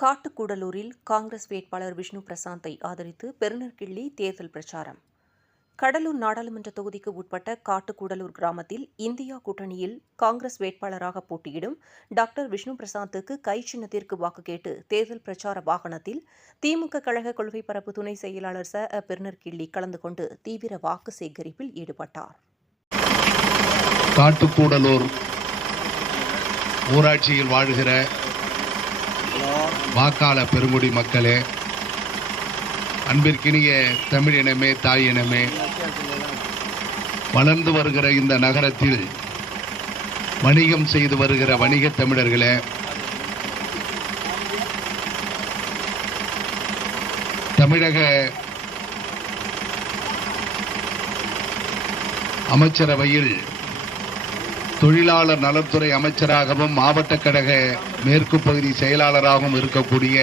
காட்டுக்கூடலூரில் காங்கிரஸ் வேட்பாளர் விஷ்ணு பிரசாந்தை ஆதரித்து பெருநர்கிள்ளி தேர்தல் பிரச்சாரம். கடலூர் நாடாளுமன்ற தொகுதிக்கு உட்பட்ட காட்டுக்கூடலூர் கிராமத்தில் இந்தியா கூட்டணியில் காங்கிரஸ் வேட்பாளராக போட்டியிடும் டாக்டர் விஷ்ணு பிரசாந்துக்கு கை சின்னத்திற்கு வாக்கு கேட்டு தேர்தல் பிரச்சார வாகனத்தில் திமுக கழக கொள்கை பரப்பு துணை செயலாளர் பெருநர்கிள்ளி கலந்து கொண்டு தீவிர வாக்கு சேகரிப்பில் ஈடுபட்டார். காட்டுக்கூடலூர் ஊராட்சியில் வாழ்கிற வாக்காள பெருங்குடி மக்களே, அன்பிற்கினிய தமிழ் இனமே, தாய் இனமே, வளர்ந்து வருகிற இந்த நகரத்தில் வணிகம் செய்து வருகிற வணிக தமிழர்களே, தமிழக அமைச்சரவையில் தொழிலாளர் நலத்துறை அமைச்சராகவும் மாவட்ட கழக மேற்கு பகுதி செயலாளராகவும் இருக்கக்கூடிய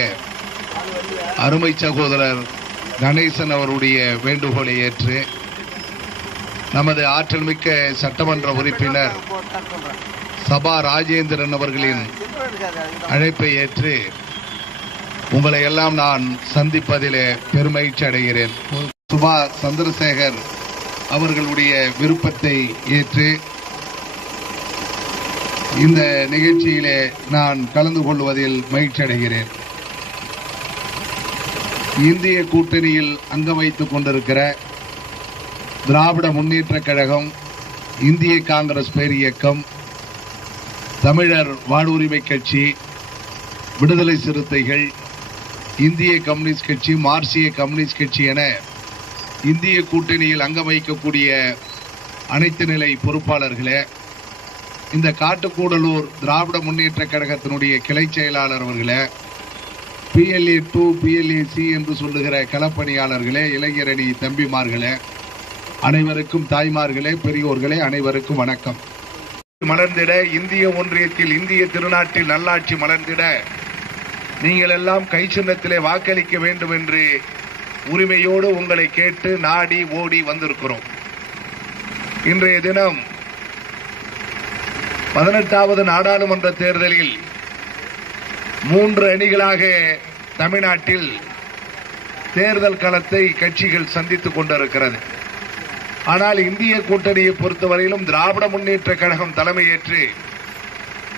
அருமை சகோதரர் கணேசன் அவருடைய வேண்டுகோளை ஏற்று நமது ஆற்றல் மிக்க சட்டமன்ற உறுப்பினர் சபா ராஜேந்திரன் அவர்களின் அழைப்பை ஏற்று உங்களை எல்லாம் நான் சந்திப்பதிலே பெருமகிழ்ச்சி அடைகிறேன். சுபா சந்திரசேகர் அவர்களுடைய விருப்பத்தை ஏற்று இந்த நிகழ்ச்சியிலே நான் கலந்து கொள்வதில் மகிழ்ச்சி அடைகிறேன். இந்திய கூட்டணியில் அங்கம் வைத்துக் கொண்டிருக்கிற திராவிட முன்னேற்ற கழகம், இந்திய காங்கிரஸ் பேரியக்கம், தமிழர் வாழ்வுரிமை கட்சி, விடுதலை சிறுத்தைகள், இந்திய கம்யூனிஸ்ட் கட்சி, மார்க்சிய கம்யூனிஸ்ட் கட்சி என இந்திய கூட்டணியில் அங்கம் வைக்கக்கூடிய அனைத்து நிலை பொறுப்பாளர்களே, இந்த காட்டுக்கூடலூர் திராவிட முன்னேற்ற கழகத்தினுடைய கிளை செயலாளர் அவர்களே, PLA 2 PLA C என்று சொல்லுகிற களப்பணியாளர்களே, இளைஞரணி தம்பிமார்களே, அனைவருக்கும் தாய்மார்களே, பெரியோர்களே, அனைவருக்கும் வணக்கம். மலர்ந்திட, இந்திய ஒன்றியத்தில் இந்திய திருநாட்டில் நல்லாட்சி மலர்ந்திட நீங்கள் எல்லாம் கை சின்னத்திலே வாக்களிக்க வேண்டும் என்று உரிமையோடு உங்களை கேட்டு நாடி ஓடி வந்திருக்கிறோம். இன்றைய தினம் 18வது நாடாளுமன்ற தேர்தலில் 3 அணிகளாக தமிழ்நாட்டில் தேர்தல் களத்தை கட்சிகள் சந்தித்துக் கொண்டிருக்கிறது. ஆனால் இந்திய கூட்டணியை பொறுத்தவரையிலும் திராவிட முன்னேற்ற கழகம் தலைமையேற்று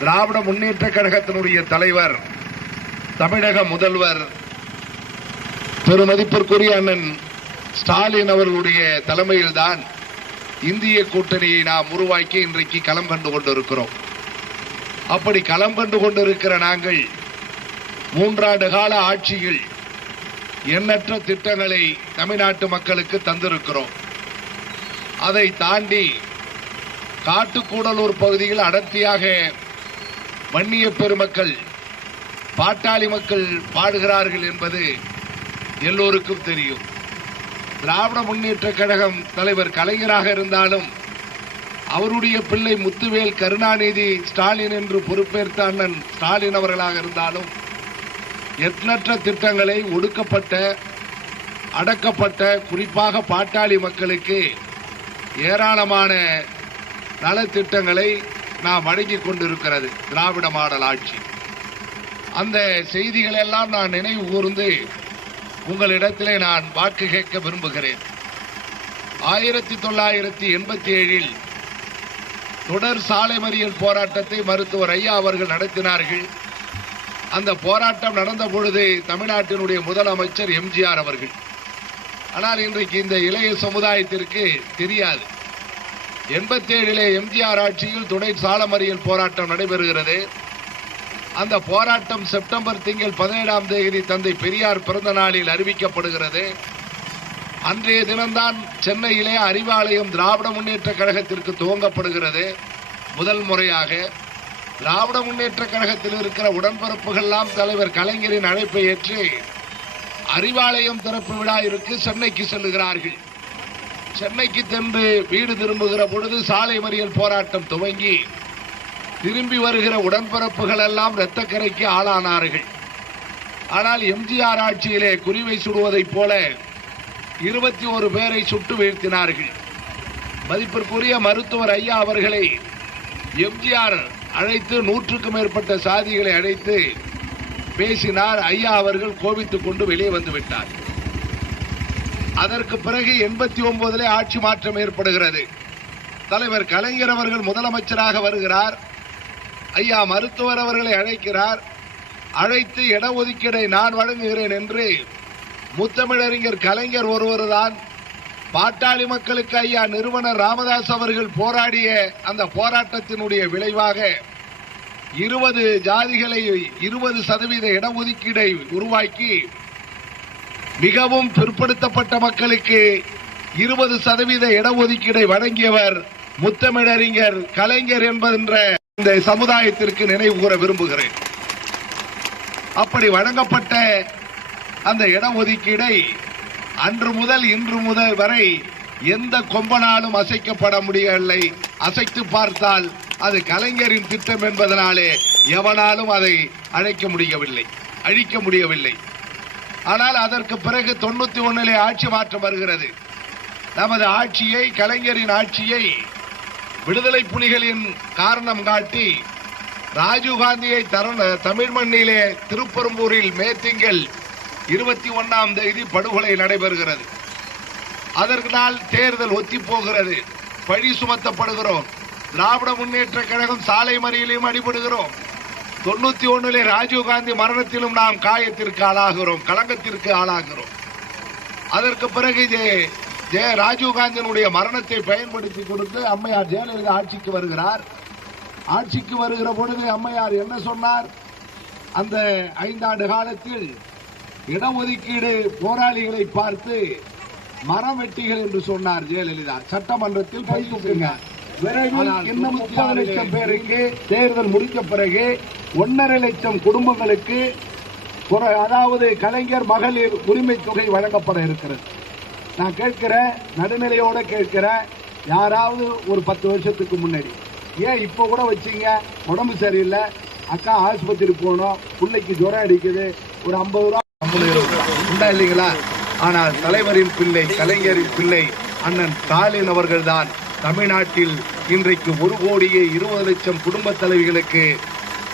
திராவிட முன்னேற்ற கழகத்தினுடைய தலைவர், தமிழக முதல்வர் பெருமதிப்பிற்குரிய அண்ணன் ஸ்டாலின் அவர்களுடைய தலைமையில்தான் இந்திய கூட்டணியை நாம் உருவாக்கி இன்றைக்கு களம் கண்டு கொண்டிருக்கிறோம். அப்படி களம் கண்டு கொண்டிருக்கிற நாங்கள் 3 ஆண்டு கால ஆட்சியில் எண்ணற்ற திட்டங்களை தமிழ்நாட்டு மக்களுக்கு தந்திருக்கிறோம். அதை தாண்டி காட்டுக்கூடலூர் பகுதியில் அடர்த்தியாக வன்னிய பெருமக்கள், பாட்டாளி மக்கள் பாடுகிறார்கள் என்பது எல்லோருக்கும் தெரியும். திராவிட முன்னேற்ற கழகம் தலைவர் கலைஞராக இருந்தாலும் அவருடைய பிள்ளை முத்துவேல் கருணாநிதி ஸ்டாலின் என்று பொறுப்பேற்ற அண்ணன் ஸ்டாலின் அவர்களாக இருந்தாலும் எண்ணற்ற திட்டங்களை ஒடுக்கப்பட்ட, அடக்கப்பட்ட, குறிப்பாக பாட்டாளி மக்களுக்கு ஏராளமான நலத்திட்டங்களை நாம் வழங்கிக் கொண்டிருக்கிறது திராவிட மாடல் ஆட்சி. அந்த செய்திகளை எல்லாம் நான் நினைவு கூர்ந்து உங்களிடத்திலே நான் வாக்கு கேட்க விரும்புகிறேன். 1987 தொடர் சாலை மறியல் போராட்டத்தை மருத்துவர் ஐயா அவர்கள் நடத்தினார்கள். அந்த போராட்டம் நடந்த பொழுது தமிழ்நாட்டினுடைய முதலமைச்சர் எம்ஜிஆர் அவர்கள். ஆனால் இன்றைக்கு இந்த இளைய சமுதாயத்திற்கு தெரியாது. 87 எம்ஜிஆர் ஆட்சியில் தொடர் சாலை மறியல் போராட்டம் நடைபெறுகிறது. அந்த போராட்டம் செப்டம்பர் திங்கள் 17ஆம் தேதி தந்தை பெரியார் பிறந்த நாளில் அறிவிக்கப்படுகிறது. அன்றைய தினம்தான் சென்னையிலே அறிவாலயம் திராவிட முன்னேற்ற கழகத்திற்கு துவங்கப்படுகிறது. முதல் முறையாக திராவிட முன்னேற்ற கழகத்தில் இருக்கிற உடன்பிறப்புகள்லாம் தலைவர் கலைஞரின் அழைப்பை ஏற்று அறிவாலயம் திறப்பு விழாவிற்கு சென்னைக்கு செல்லுகிறார்கள். சென்னைக்கு சென்று வீடு திரும்புகிற பொழுது சாலை மறியல் போராட்டம் துவங்கி திரும்பி வருகிற உடன்பிறப்புகள் எல்லாம் இரத்தக்கரைக்கு ஆளானார்கள். ஆனால் எம்ஜிஆர் ஆட்சியிலே குறிவை சுடுவதைப் போல 21 பேரை சுட்டு வீழ்த்தினார்கள். மதிப்பிற்குரிய மருத்துவர் ஐயா அவர்களை எம்ஜிஆர் அழைத்து 100க்கும் மேற்பட்ட சாதிகளை அழைத்து பேசினார். ஐயா அவர்கள் கோபித்துக் கொண்டு வெளியே வந்து விட்டார். அதற்கு பிறகு 89 ஆட்சி மாற்றம் ஏற்படுகிறது. தலைவர் கலைஞர் அவர்கள் முதலமைச்சராக வருகிறார். ஐயா மருத்துவர் அவர்களை அழைக்கிறார். அழைத்து இடஒதுக்கீடை நான் வழங்குகிறேன் என்று முத்தமிழறிஞர் கலைஞர் ஒருவர்தான் பாட்டாளி மக்களுக்கு ஐயா நிறுவனர் ராமதாஸ் அவர்கள் போராடிய அந்த போராட்டத்தினுடைய விளைவாக 20 ஜாதிகளை 20% இடஒதுக்கீடை உருவாக்கி மிகவும் பிற்படுத்தப்பட்ட மக்களுக்கு 20% இடஒதுக்கீடை வழங்கியவர் முத்தமிழறிஞர் கலைஞர் என்கின்ற இந்த சமுதாயத்திற்கு நினைவு கூற விரும்புகிறேன். அப்படி வழங்கப்பட்ட அந்த இடஒதுக்கீடை அன்று முதல் இன்று முதல் வரை எந்த கொம்பனாலும் அசைக்கப்பட முடியவில்லை. அசைத்து பார்த்தால் அது கலைஞரின் திட்டம் என்பதனாலே எவனாலும் அதை அழிக்க முடியவில்லை. ஆனால் அதற்கு பிறகு 91 ஆட்சி மாற்றம் வருகிறது. நமது ஆட்சியை, கலைஞரின் ஆட்சியை விடுதலை புலிகளின் காரணம் காட்டி ராஜீவ்காந்தியை தமிழ் மண்ணிலே திருப்பரம்பூரில் மே திங்கள் 21ஆம் தேதி படுகொலை நடைபெறுகிறது. அதற்கு நாள் தேர்தல் ஒத்தி போகிறது. பழி சுமத்தப்படுகிறோம். திராவிட முன்னேற்ற கழகம் சாலை மறியலையும் அடிபடுகிறோம். 91 ராஜீவ்காந்தி மரணத்திலும் நாம் காயத்திற்கு ஆளாகிறோம், களங்கத்திற்கு ஆளாகிறோம். அதற்கு பிறகு ராஜீவ்காந்தியினுடைய மரணத்தை பயன்படுத்தி கொடுத்து அம்மையார் ஜெயலலிதா ஆட்சிக்கு வருகிறார். ஆட்சிக்கு வருகிற பொழுது அம்மையார் என்ன சொன்னார்? அந்த 5 ஆண்டு காலத்தில் இடஒதுக்கீடு போராளிகளை பார்த்து மரம் வெட்டிகள் என்று சொன்னார் ஜெயலலிதா. சட்டமன்றத்தில் கைதுங்க. விரைவில் இன்னும் 30 லட்சம் பேருக்கு தேர்தல் முடித்த பிறகு 1.5 லட்சம் குடும்பங்களுக்கு அதாவது கலைஞர் மகளிர் உரிமை தொகை வழங்கப்பட இருக்கிறது. நான் கேட்கிறேன், நடுநிலையோட கேட்கிறேன், யாராவது ஒரு 10 வருஷத்துக்கு முன்னாடி ஏன் இப்ப கூட வச்சீங்க? உடம்பு சரியில்லை, அக்கா ஆஸ்பத்திரி போனோம், பிள்ளைக்கு ஜுரம் அடிக்குது, ஒரு 50 ரூபா உண்டா இல்லைங்களா? ஆனால் தலைவரின் பிள்ளை, கலைஞரின் பிள்ளை அண்ணன் ஸ்டாலின் அவர்கள் தான் தமிழ்நாட்டில் இன்றைக்கு 1,20 லட்சம் குடும்ப தலைவிகளுக்கு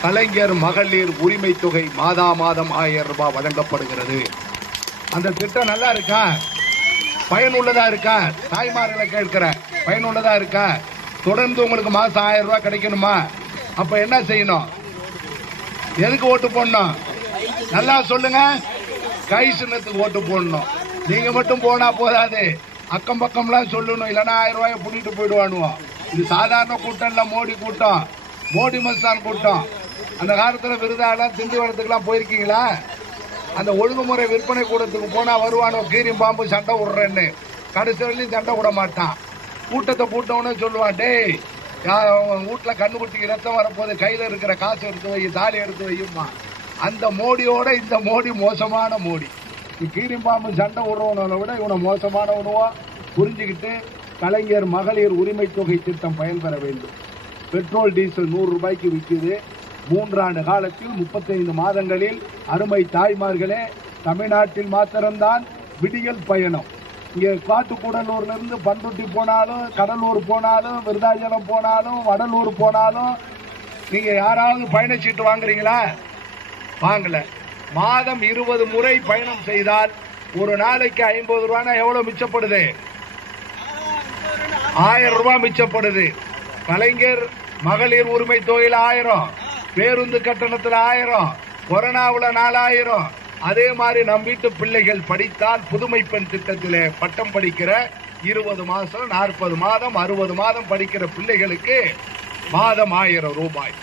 கலைஞர் மகளிர் உரிமை தொகை மாதம் 1000 ரூபாய் வழங்கப்படுகிறது. அந்த திட்டம் நல்லா இருக்கா? பயனுள்ளதா இருக்கா? தாய்மார்களை கேட்கிற பயனுள்ளதா இருக்கா? தொடர்ந்து உங்களுக்கு மாசம் 1000 ரூபாய் கிடைக்கணுமா? அப்ப என்ன செய்யணும்? எதுக்கு ஓட்டு போடணும்? நல்லா சொல்லுங்க. கை சின்னத்துக்கு ஓட்டு போடணும். நீங்க மட்டும் போனா போதாது, அக்கம் பக்கம்லாம் சொல்லணும். இல்லைன்னா 1000 ரூபாயை புண்ணிட்டு போயிடுவானுவோம். இது சாதாரண கூட்டம் இல்ல, மோடி கூட்டம், மோடி மஸ்தான் கூட்டம். அந்த காலத்துல விருதாளம் திண்டிவனத்துக்குலாம் போயிருக்கீங்களா? அந்த ஒழுங்குமுறை விற்பனை கூடத்துக்கு போனா வருவானோ கீரி பாம்பு சண்டை விடுறேன்னு. கடைசி வரையிலும் சண்டை விட மாட்டான். கூட்டத்தை கூட்டவனே சொல்லுவான், டேய் வீட்டுல கண்ணுக்குட்டிக்கு ரத்தம் வரப்போது, கையில இருக்கிற காசு எடுத்து வை, தாலி எடுத்து வையுமா. அந்த மோடியோட இந்த மோடி மோசமான மோடி. கீரி பாம்பு சண்டை விடுறவனை விட இவனை மோசமானவனுவோ புரிஞ்சுக்கிட்டு கலைஞர் மகளிர் உரிமை தொகை திட்டம் பயன்பெற வேண்டும். பெட்ரோல் டீசல் 100 ரூபாய்க்கு விற்குது. 3 ஆண்டு காலத்தில் 35 மாதங்களில் அருமை தாய்மார்களே, தமிழ்நாட்டில் மாத்திரம்தான் விடியல் பயணம். இங்கே காட்டுக்கூடலூர்ல இருந்து பண்ருட்டி போனாலும், கடலூர் போனாலும், விருதாச்சலம் போனாலும், வடலூர் போனாலும் நீங்க யாராவது பயணச்சீட்டு வாங்குறீங்களா? வாங்கல. மாதம் 20 முறை பயணம் செய்தால் ஒரு நாளைக்கு 50 ரூபாய் எவ்வளவு மிச்சப்படுது? 1000 ரூபாய் மிச்சப்படுது. கலைஞர் மகளிர் உரிமை தொகையில் 1000, பேருந்து கட்டணத்தில் 1000, கொரோனாவில் 4000. அதே மாதிரி நம் வீட்டு பிள்ளைகள் படித்தால் புதுமை பெண் திட்டத்திலே பட்டம் படிக்கிற 20 மாசம், 40 மாதம், 60 மாதம் படிக்கிற பிள்ளைகளுக்கு மாதம் 1000 ரூபாய்.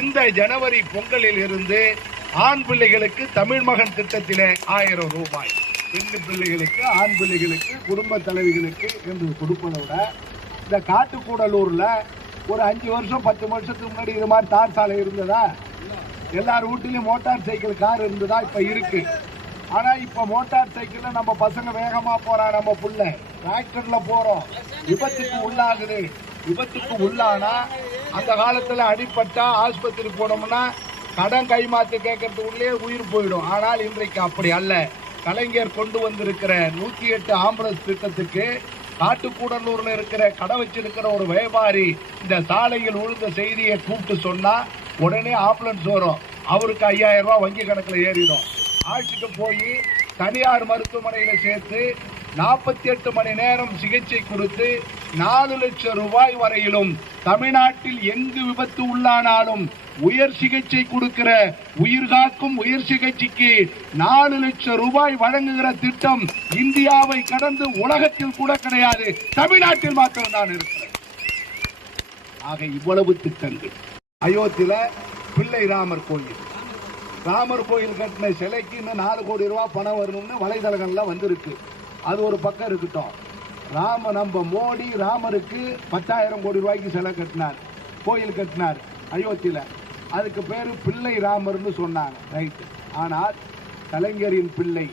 இந்த ஜனவரி பொங்கலில் இருந்து ஆண் பிள்ளைகளுக்கு தமிழ் மகன் திட்டத்திலே 1000 ரூபாய், பெண் பிள்ளைகளுக்கு, ஆண் பிள்ளைகளுக்கு, குடும்ப தலைவிகளுக்கு என்று கொடுப்பதை விட இந்த காட்டுக்கூடலூர்ல ஒரு 5 வருஷம் 10 வருஷத்துக்கு முன்னாடி இது மாதிரி தார் சாலை இருந்ததா? எல்லார் வீட்டிலையும் மோட்டார் சைக்கிள், கார் இருந்ததா? இப்ப இருக்கு. ஆனா இப்ப மோட்டார் சைக்கிள்ல நம்ம பசங்க வேகமா போறா, நம்ம புள்ள டிராக்டர்ல போறோம், விபத்துக்கு உள்ளாகுது. விபத்துக்கு உள்ளானா அந்த காலத்துல அடிப்பட்டா ஆஸ்பத்திரி போனோம்னா கடன் கைமாத்து கேட்கறதுக்குள்ளே உயிர் போயிடும். ஆனால் இன்றைக்கு அப்படி அல்ல. கலைஞர் கொண்டு வந்திருக்கிற 108 ஆம்புலன்ஸ் திட்டத்துக்கு காட்டுக்கூடலூர்ல இருக்கிற கடை வச்சிருக்கிற ஒரு வியாபாரி இந்த சாலையில் விழுந்த செய்தியை கூப்பிட்டு சொன்னா உடனே ஆம்புலன்ஸ் வரும். அவருக்கு 5000 ரூபாய் வங்கி கணக்குல ஏறிடும். ஆட்சிக்கு போய் தனியார் மருத்துவமனையில சேர்த்து 48 மணி நேரம் சிகிச்சை கொடுத்து 4 லட்சம் ரூபாய் வரையிலும் தமிழ்நாட்டில் எங்கு விபத்து உள்ளானாலும் உயர் சிகிச்சை கொடுக்கிற உயிர்காக்கும் உயர் சிகிச்சைக்கு 4 லட்சம் ரூபாய் வழங்குகிற திட்டம் இந்தியாவை கடந்து உலகத்தில் கூட கிடையாது, தமிழ்நாட்டில் மாத்திரம்தான் இருக்கிறது. ஆக இவ்வளவு திட்டங்கள். அயோத்தியில பிள்ளை ராமர் கோயில் கட்டின சிலைக்கு இன்னும் 4 கோடி ரூபாய் பணம் வரணும்னு வலைதளங்கள்ல வந்திருக்கு. அது ஒரு பக்கம் இருக்கட்டும். நம்ம மோடி ராமருக்கு 10,000 கோடி ரூபாய்க்கு சிலை கட்டினார், கோயில் கட்டினார் அயோத்தியில. அதுக்கு பேரு பிள்ளை ராமர்னு சொன்னாங்க, ரைட். ஆனால் கலைஞரின் பிள்ளை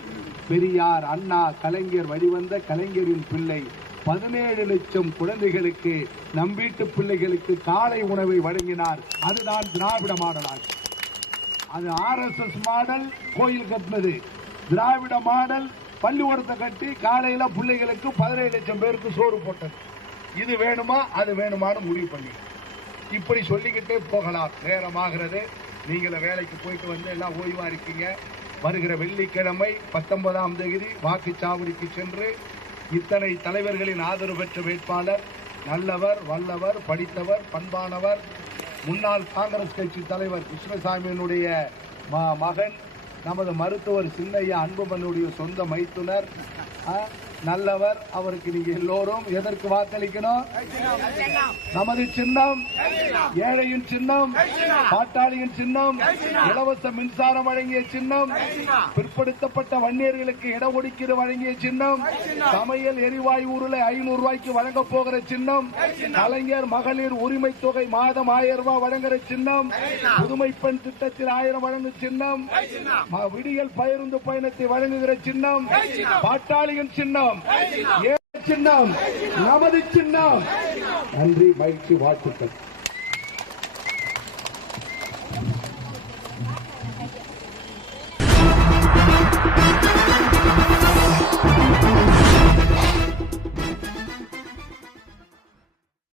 பெரியார், அண்ணா, கலைஞர் வழிவந்த கலைஞரின் பிள்ளை 17 லட்சம் குழந்தைகளுக்கு, நம் வீட்டு பிள்ளைகளுக்கு காலை உணவை வழங்கினார். அதுதான் திராவிட மாடல் ஆட்சி. அது RSS மாடல் கோயில் கட்டினது, திராவிட மாடல் பள்ளிக்கூடத்தை கட்டி காலையில பிள்ளைகளுக்கு 17 லட்சம் பேருக்கு சோறு போட்டது. இது வேணுமா அது வேணுமான்னு முடிவு பண்ணி இப்படி சொல்லிக்கிட்டே போகலாம். நேரமாகிறது. நீங்கள வேலைக்கு போயிட்டு வந்து எல்லாம் ஓய்வா இருக்கீங்க. வருகிற வெள்ளிக்கிழமை 19ஆம் தேதி வாக்குச்சாவடிக்கு சென்று இத்தனை தலைவர்களின் ஆதரவு பெற்ற வேட்பாளர், நல்லவர், வல்லவர், படித்தவர், பண்பானவர், முன்னாள் காங்கிரஸ் கட்சி தலைவர் கிருஷ்ணசாமியினுடைய மகன், நமது மருத்துவர் சின்னையா அன்புமனுடைய சொந்த மைத்துனர், நல்லவர். அவருக்கு நீங்க எல்லோரும் எதற்கு வாக்களிக்கணும்? நமது சின்னம் ஏழையின் சின்னம், பாட்டாளியின் சின்னம், இலவச மின்சாரம் வழங்கிய சின்னம், பிற்படுத்தப்பட்ட வன்னியர்களுக்கு இடஒதுக்கீடு வழங்கிய சின்னம், சமையல் எரிவாயு உருளை 500 ரூபாய்க்கு வழங்க போகிற சின்னம், கலைஞர் மகளிர் உரிமை தொகை மாதம் 1000 ரூபாய் வழங்குற சின்னம், புதுமை பெண் திட்டத்தில் 1000 வழங்கும் சின்னம், விடியல் பேருந்து பயணத்தை வழங்குகிற சின்னம், பாட்டாளியின் சின்னம், சின்னம், நமது சின்னம். நன்றி, மகிழ்ச்சி, வாழ்த்துக்கள்.